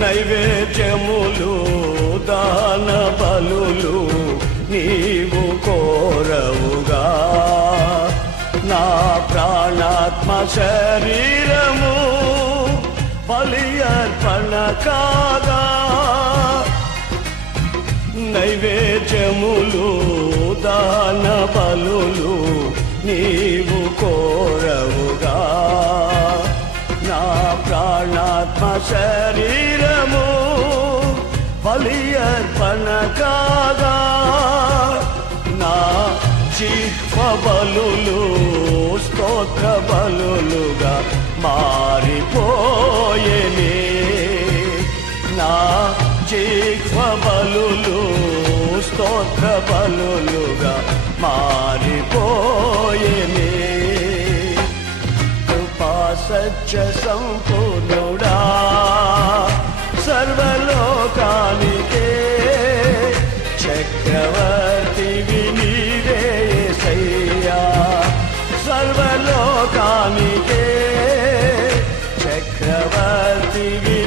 నైవేద్యములు దాన బలులు నీవు కోరవుగా, నా ప్రాణాత్మ శరీరము బలి అర్పణ కాగా. నైవేద్యములు దాన బలులు నీవు కోరవుగా, నా ప్రాణాత్మ శరీరము బలి అర్పణ కాగా. నా జిహ్వ బలులు స్తోత్ర బలులుగా మారిపోయేనే, నా జిహ్వ బలులు స్తోత్ర బలులుగా మారిపోయేనే. కృపా సత్య సంపూర్ణుడా సర్వలోకానికే చక్రవర్తివి నీవే యేసయ్యా, సర్వలోకానికే చక్రవర్తివి